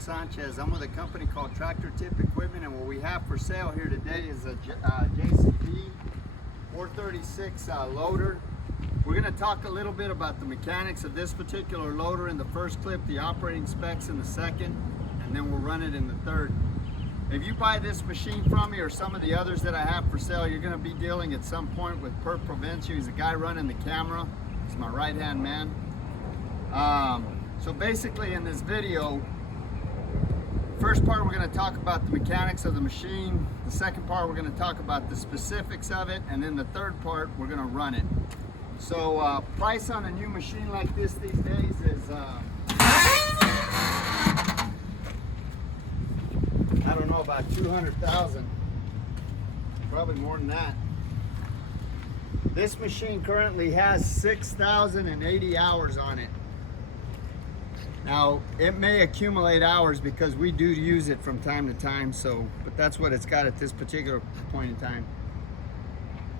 Sanchez. I'm with a company called Tractor Tip Equipment, and what we have for sale here today is a JCB 436 loader. We're going to talk a little bit about the mechanics of this particular loader in the first clip, the operating specs in the second, and then we'll run it in the third. If you buy this machine from me or some of the others that I have for sale, you're going to be dealing at some point with Per Provencio. He's a guy running the camera. He's my right-hand man. So basically in this video, first part we're going to talk about the mechanics of the machine. The second part we're going to talk about the specifics of it, and then the third part we're going to run it. So price on a new machine like this these days is I don't know, about 200,000, probably more than that. This machine currently has 6,080 hours on it. Now, it may accumulate hours because we do use it from time to time, but that's what it's got at this particular point in time.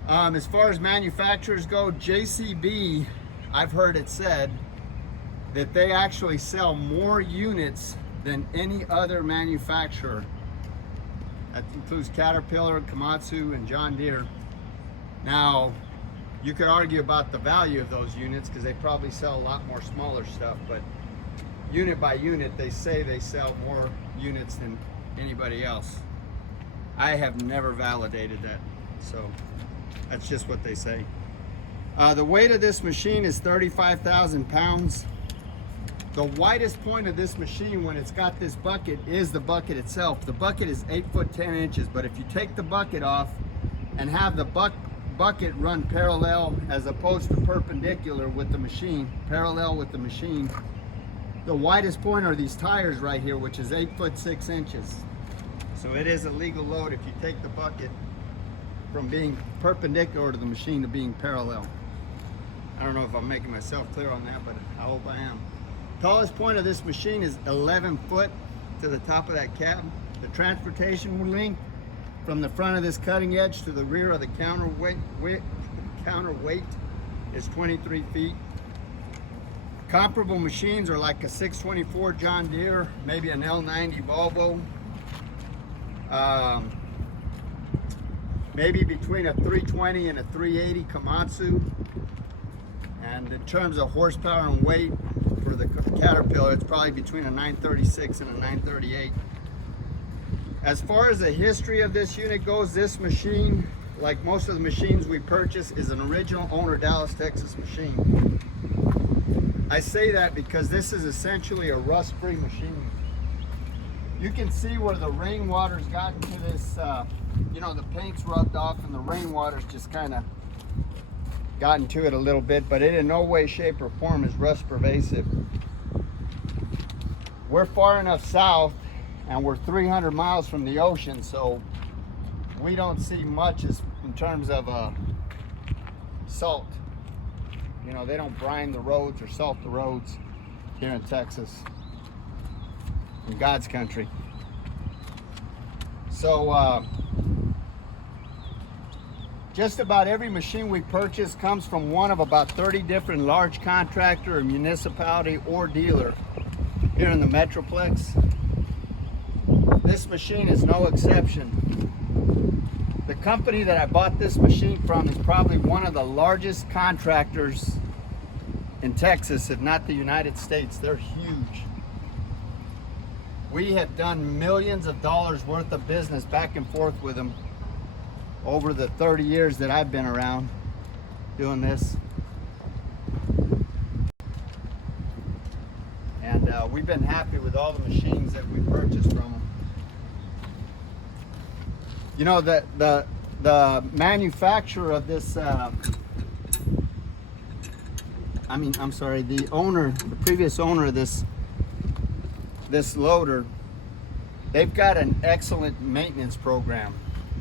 As far as manufacturers go, JCB, I've heard it said that they actually sell more units than any other manufacturer. That includes Caterpillar, Komatsu, and John Deere. Now, you could argue about the value of those units because they probably sell a lot more smaller stuff, but unit by unit, they say they sell more units than anybody else. I have never validated that, so that's just what they say. The weight of this machine is 35,000 pounds. The widest point of this machine when it's got this bucket is the bucket itself. The bucket is 8 foot 10 inches, but if you take the bucket off and have the bucket run parallel as opposed to perpendicular with the machine, parallel with the machine, the widest point are these tires right here, which is 8 foot 6 inches. So it is a legal load if you take the bucket from being perpendicular to the machine to being parallel. I don't know if I'm making myself clear on that, but I hope I am. Tallest point of this machine is 11 foot to the top of that cab. The transportation length from the front of this cutting edge to the rear of the counterweight is 23 feet. Comparable machines are like a 624 John Deere, maybe an L90 Volvo, maybe between a 320 and a 380 Komatsu. And in terms of horsepower and weight for the Caterpillar, it's probably between a 936 and a 938. As far as the history of this unit goes, this machine, like most of the machines we purchase, is an original owner Dallas, Texas machine. I say that because this is essentially a rust-free machine. You can see where the rainwater's gotten to this, the paint's rubbed off and the rainwater's just kind of gotten to it a little bit, but it in no way, shape, or form is rust pervasive. We're far enough south and we're 300 miles from the ocean, so we don't see much in terms of salt. They don't brine the roads or salt the roads here in Texas, in God's country. So just about every machine we purchase comes from one of about 30 different large contractor or municipality or dealer here in the Metroplex. This machine is no exception. The company that I bought this machine from is probably one of the largest contractors in Texas, if not the United States. They're huge. We have done millions of dollars worth of business back and forth with them over the 30 years that I've been around doing this. And we've been happy with all the machines that we purchased from them. The manufacturer of this, the previous owner of this loader, they've got an excellent maintenance program.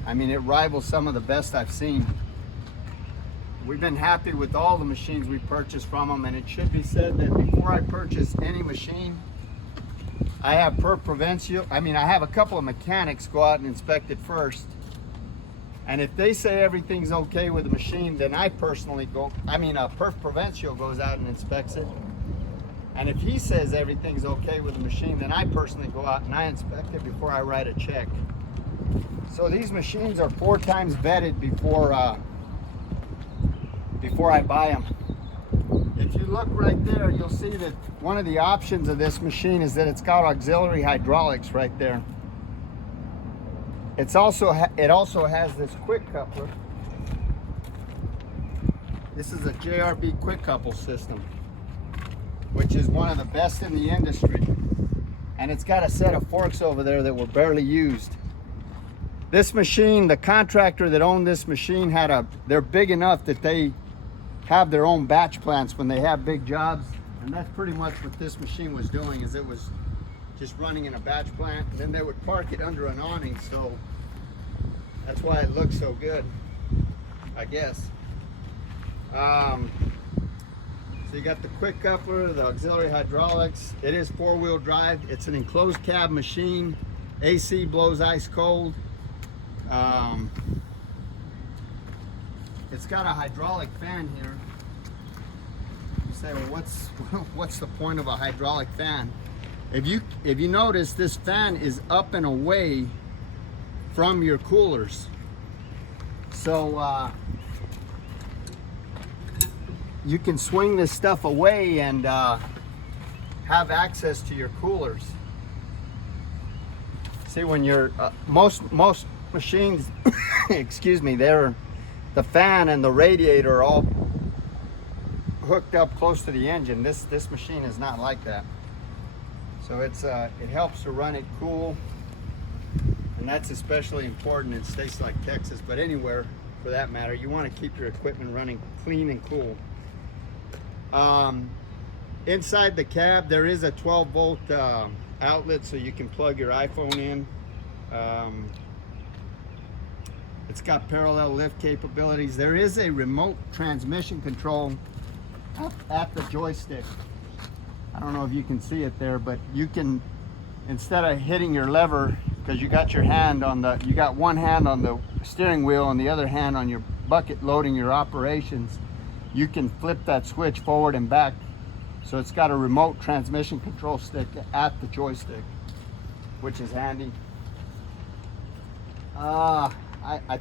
It rivals some of the best I've seen. We've been happy with all the machines we purchased from them, and it should be said that before I purchase any machine, I have Per Provencio. I have a couple of mechanics go out and inspect it first. And if they say everything's okay with the machine, then I personally Per Provencio goes out and inspects it. And if he says everything's okay with the machine, then I personally go out and I inspect it before I write a check. So these machines are 4 times vetted before I buy them. If you look right there, you'll see that one of the options of this machine is that it's got auxiliary hydraulics right there. It also has this quick coupler. This is a JRB quick couple system, which is one of the best in the industry. And it's got a set of forks over there that were barely used. This machine, the contractor that owned this machine they're big enough that they have their own batch plants when they have big jobs. And that's pretty much what this machine was doing, is it was just running in a batch plant, and then they would park it under an awning, so that's why it looks so good, I guess. So you got the quick coupler, the auxiliary hydraulics. It is 4-wheel drive. It's an enclosed cab machine. AC blows ice cold. It's got a hydraulic fan here. You say, well, what's the point of a hydraulic fan? If you notice, this fan is up and away from your coolers. So you can swing this stuff away and have access to your coolers. See, when you're most machines, excuse me, the fan and the radiator are all hooked up close to the engine. This machine is not like that. So it helps to run it cool, and that's especially important in states like Texas, but anywhere for that matter. You want to keep your equipment running clean and cool. Inside the cab there is a 12-volt outlet, so you can plug your iPhone in. It's got parallel lift capabilities. There is a remote transmission control at the joystick. I don't know if you can see it there, but you can, instead of hitting your lever, because you got one hand on the steering wheel and the other hand on your bucket loading your operations, you can flip that switch forward and back. So it's got a remote transmission control stick at the joystick, which is handy. I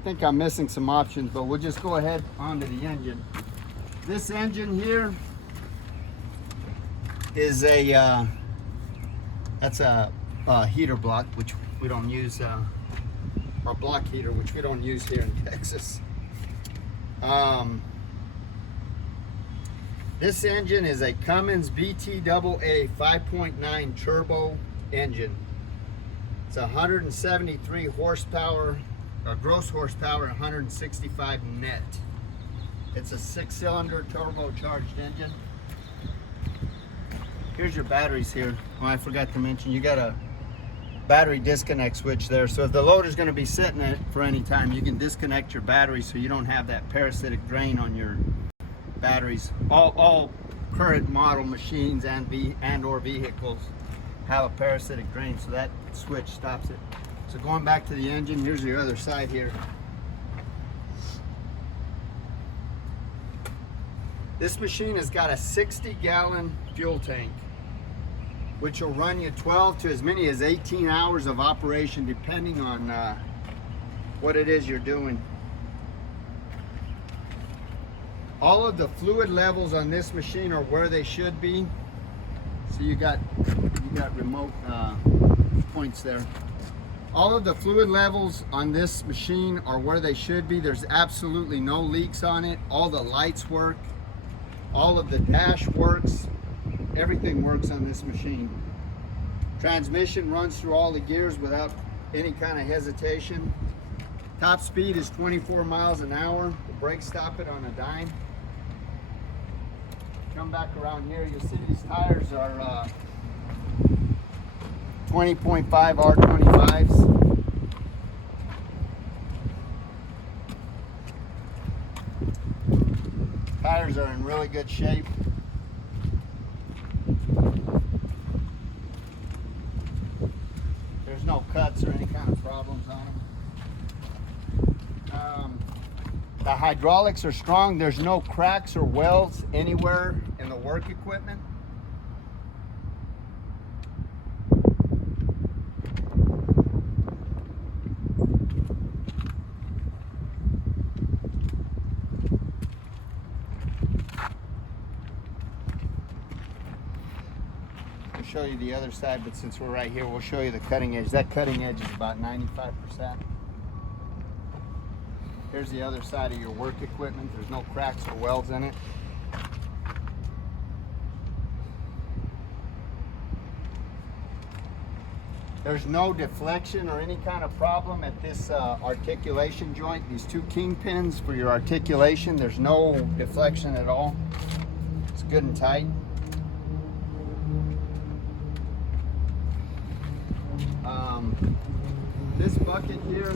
think I'm missing some options, but we'll just go ahead onto the engine. This engine here is that's a heater block, which we don't use, or block heater, which we don't use here in Texas. This engine is a Cummins BTAA 5.9 turbo engine. It's 173 horsepower, gross horsepower, 165 net. It's a 6-cylinder turbocharged engine. Here's your batteries here. Oh, I forgot to mention, you got a battery disconnect switch there. So if the loader's going to be sitting in it for any time, you can disconnect your battery so you don't have that parasitic drain on your batteries. All current model machines and or vehicles have a parasitic drain, so that switch stops it. So going back to the engine, here's the other side here. This machine has got a 60-gallon fuel tank, which will run you 12 to as many as 18 hours of operation, depending on what it is you're doing. All of the fluid levels on this machine are where they should be. So you got remote points there. All of the fluid levels on this machine are where they should be. There's absolutely no leaks on it. All the lights work. All of the dash works. Everything works on this machine. Transmission runs through all the gears without any kind of hesitation. Top speed is 24 miles an hour. The brakes stop it on a dime. Come back around here, you'll see these tires are 20.5 R25s. Tires are in really good shape. There's no cuts or any kind of problems on them. The hydraulics are strong. There's no cracks or welds anywhere in the work equipment. show you the other side, but since we're right here, we'll show you the cutting edge. That cutting edge is about 95%. Here's the other side of your work equipment. There's no cracks or welds in it. There's no deflection or any kind of problem at this articulation joint. These two kingpins for your articulation, there's no deflection at all. It's good and tight. This bucket here,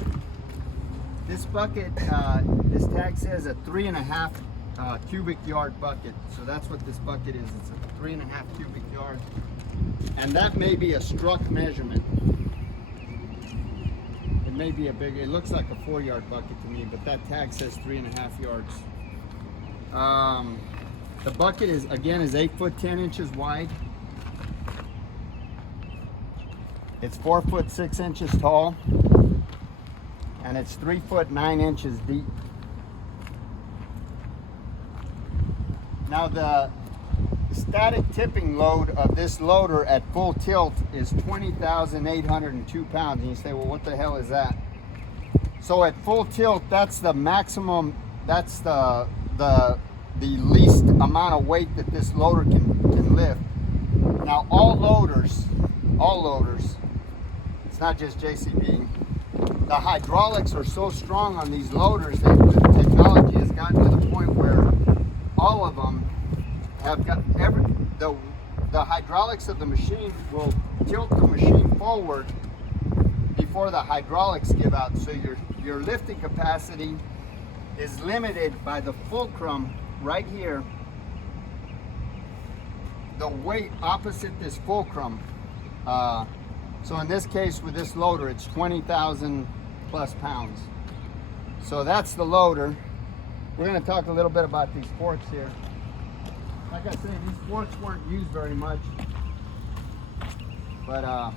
this tag says a 3.5 cubic yard bucket. So that's what this bucket is. It's a 3.5 cubic yards. And that may be a struck measurement. It may be a bigger, it looks like a 4-yard bucket to me, but that tag says 3.5 yards. The bucket is 8 foot 10 inches wide. It's 4 foot 6 inches tall, and it's 3 foot 9 inches deep. Now the static tipping load of this loader at full tilt is 20,802 pounds. And you say, well, what the hell is that? So at full tilt, that's the maximum, that's the least amount of weight that this loader can lift. Now all loaders, it's not just JCB, the hydraulics are so strong on these loaders that the technology has gotten to the point where all of them have got the hydraulics of the machine will tilt the machine forward before the hydraulics give out. So your lifting capacity is limited by the fulcrum right here. The weight opposite this fulcrum. So in this case with this loader, it's 20,000 plus pounds. So that's the loader. We're going to talk a little bit about these forks here. Like I said, these forks weren't used very much, but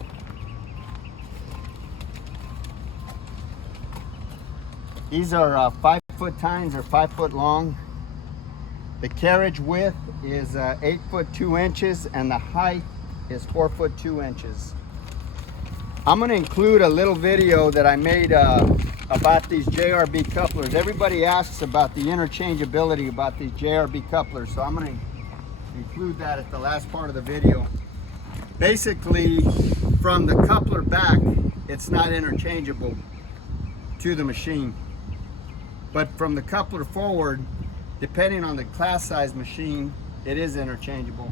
these are 5 foot tines or 5 foot long. The carriage width is 8 foot 2 inches, and the height is 4 foot 2 inches. I'm going to include a little video that I made about these JRB couplers. Everybody asks about the interchangeability about these JRB couplers, so I'm going to include that at the last part of the video. Basically, from the coupler back, it's not interchangeable to the machine. But from the coupler forward, depending on the class size machine, it is interchangeable.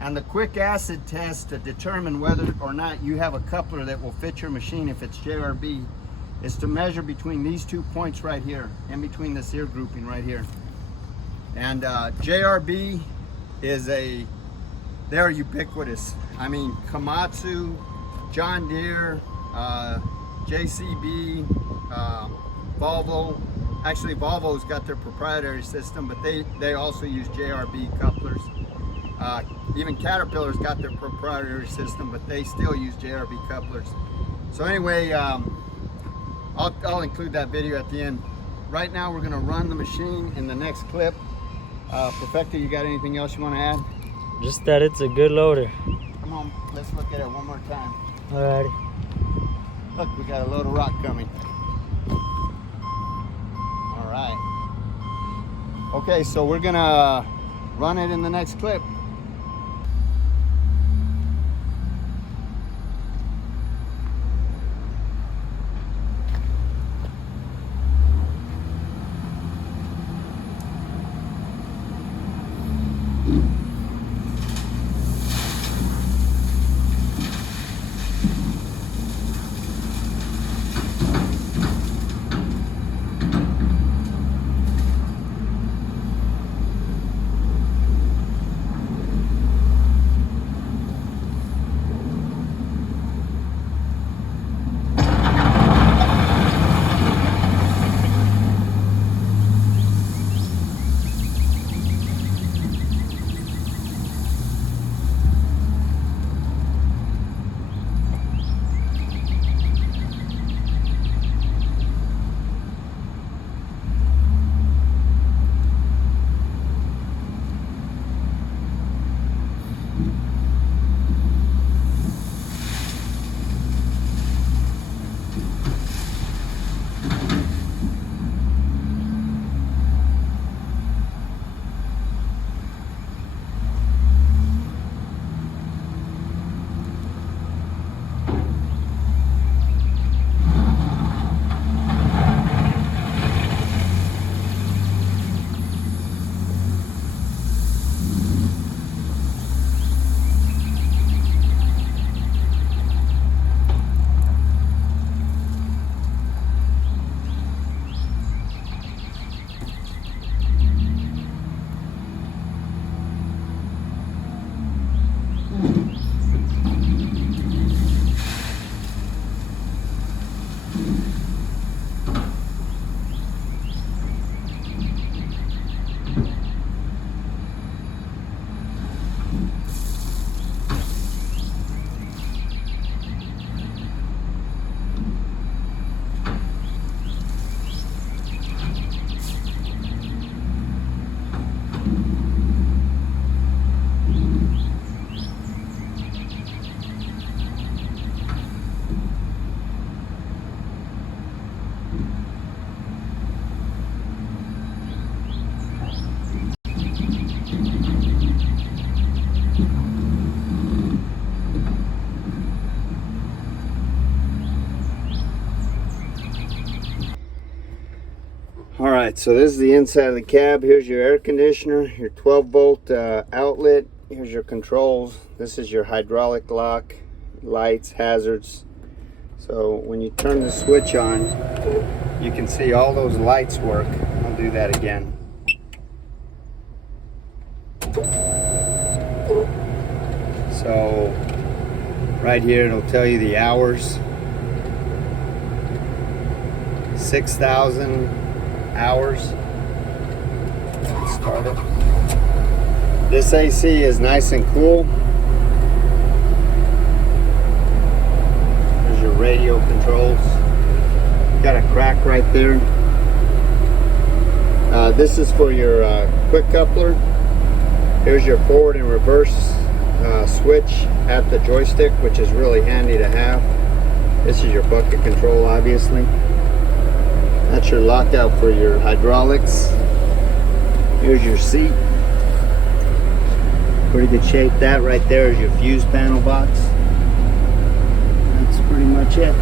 And the quick acid test to determine whether or not you have a coupler that will fit your machine if it's JRB is to measure between these 2 points right here, in between this ear grouping right here. And JRB is they're ubiquitous. I mean, Komatsu, John Deere, JCB, Volvo. Actually, Volvo's got their proprietary system, but they also use JRB couplers. Even Caterpillar's got their proprietary system, but they still use JRB couplers. So anyway, I'll include that video at the end. Right now, we're going to run the machine in the next clip. Perfecto, you got anything else you want to add? Just that it's a good loader. Come on, let's look at it one more time. Alrighty. Look, we got a load of rock coming. All right. Okay, so we're going to run it in the next clip. Alright, so this is the inside of the cab. Here's your air conditioner, your 12-volt outlet. Here's your controls. This is your hydraulic lock, lights, hazards. So when you turn the switch on, you can see all those lights work. I'll do that again. So right here it'll tell you the hours. 6,000 hours. Let's start it. This AC is nice and cool. There's your radio controls. Got a crack right there. This is for your quick coupler. Here's your forward and reverse switch at the joystick, which is really handy to have. This is your bucket control, obviously. That's your lockout for your hydraulics. Here's your seat. Pretty good shape. That right there is your fuse panel box. That's pretty much it.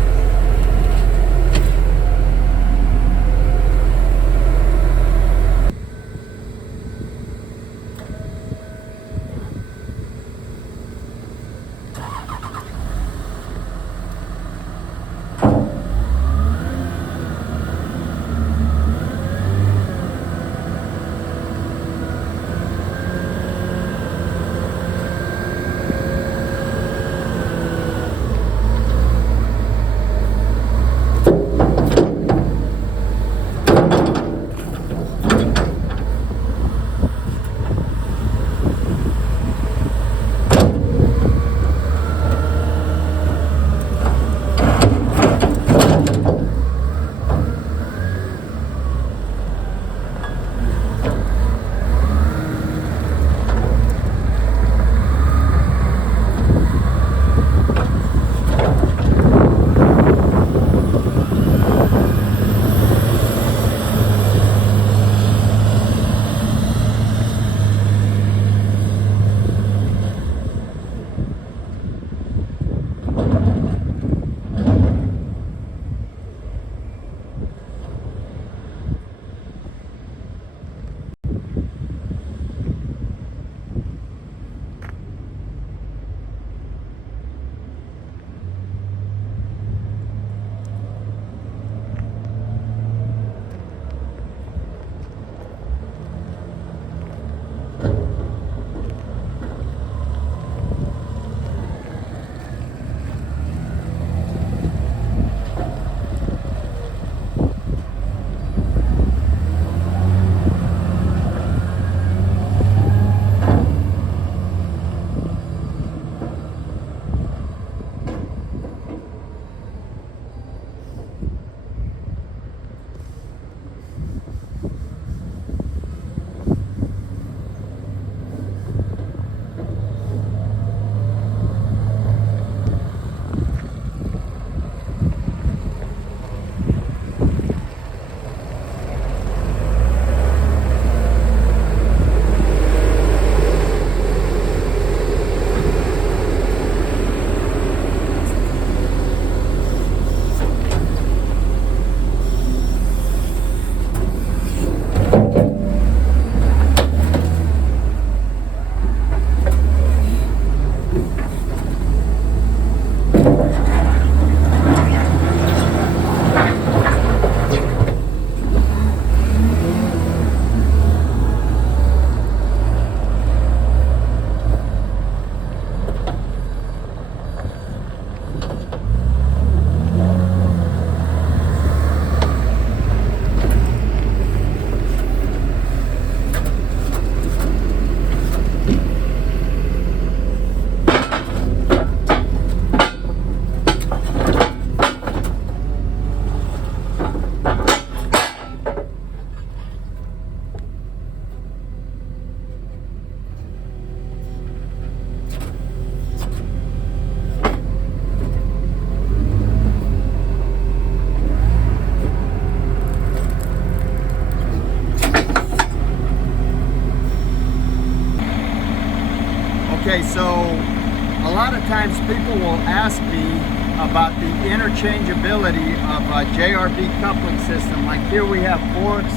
Okay, so a lot of times people will ask me about the interchangeability of a JRB coupling system. Like here we have forks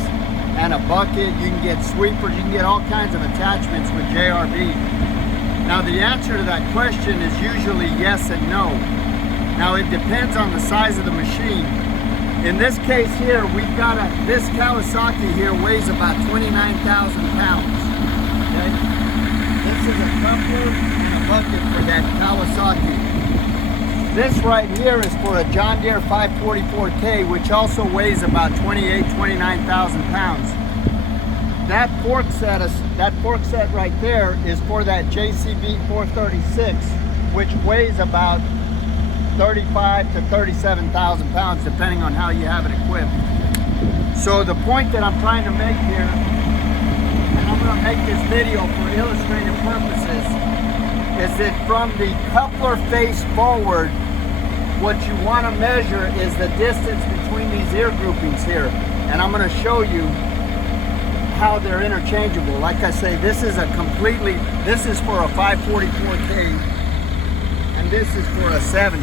and a bucket. You can get sweepers, you can get all kinds of attachments with JRB. Now the answer to that question is usually yes and no. Now it depends on the size of the machine. In this case here, we've got this Kawasaki here weighs about 29,000 pounds. Okay? This is a coupler and a bucket for that Kawasaki. This right here is for a John Deere 544K, which also weighs about 29,000 pounds. That fork set right there is for that JCB 436, which weighs about 35 to 37,000 pounds, depending on how you have it equipped. So the point that I'm trying to make here, and I'm going to make this video for illustrative purposes, is that from the coupler face forward, what you want to measure is the distance between these ear groupings here. And I'm going to show you how they're interchangeable. Like I say, this is for a 544K, and this is for a 70.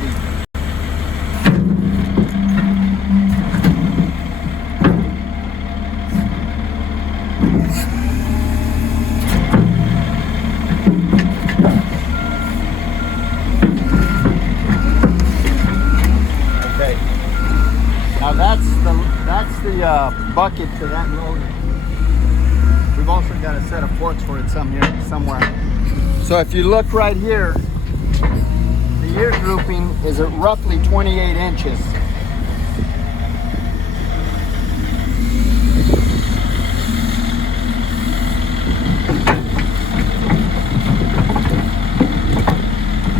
Okay. Now that's the bucket to that loader. We've also got a set of forks for it somewhere. So if you look right here, the ear grouping is at roughly 28 inches.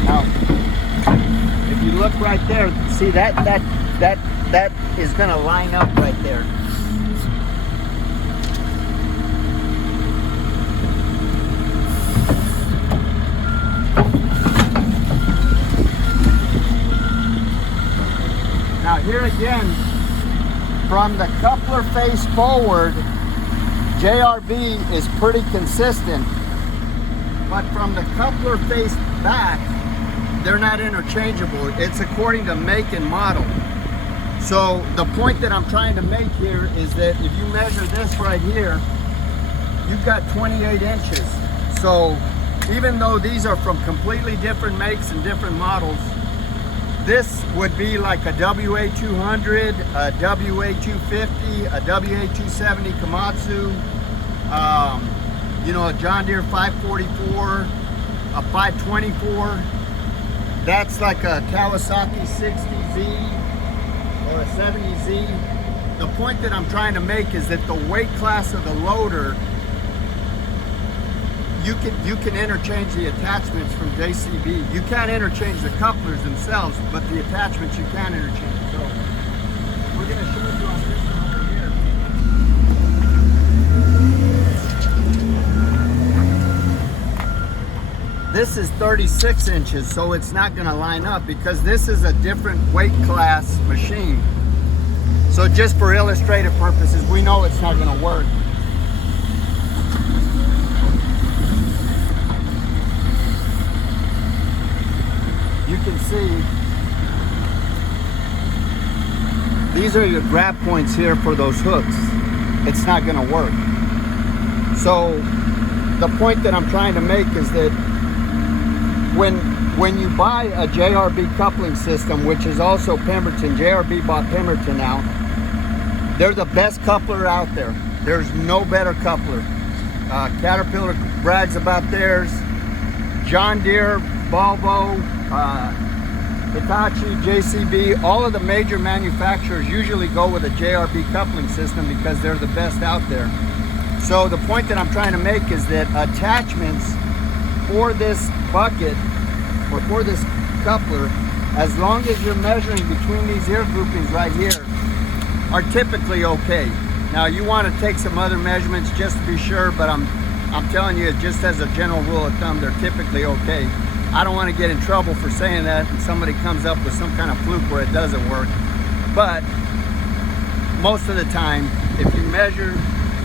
Now, if you look right there, see that is going to line up right there. Now here again, from the coupler face forward, JRB is pretty consistent, but from the coupler face back, they're not interchangeable. It's according to make and model. So the point that I'm trying to make here is that if you measure this right here, you've got 28 inches. So even though these are from completely different makes and different models, this would be like a WA200, a WA250, a WA270 Komatsu, a John Deere 544, a 524. That's like a Kawasaki 60Z or a 70Z. The point that I'm trying to make is that the weight class of the loader, you can interchange the attachments from JCB. You can't interchange the couplers themselves, but the attachments you can interchange. So we're going to show you on this one over here. This is 36 inches, so it's not going to line up because this is a different weight class machine. So just for illustrative purposes, we know it's not going to work. You can see these are your grab points here for those hooks. It's not going to work. So the point that I'm trying to make is that when you buy a JRB coupling system, which is also Pemberton, JRB bought Pemberton out, they're the best coupler out there. There's no better coupler. Caterpillar brags about theirs. John Deere, Volvo, Hitachi, JCB, all of the major manufacturers usually go with a JRB coupling system because they're the best out there. So the point that I'm trying to make is that attachments for this bucket or for this coupler, as long as you're measuring between these ear groupings right here, are typically okay. Now you want to take some other measurements just to be sure, but I'm telling you, just as a general rule of thumb, they're typically okay. I don't want to get in trouble for saying that and somebody comes up with some kind of fluke where it doesn't work. But most of the time, if you measure,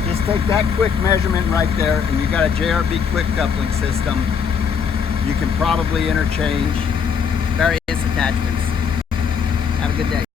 just take that quick measurement right there and you got a JRB quick coupling system, you can probably interchange various attachments. Have a good day.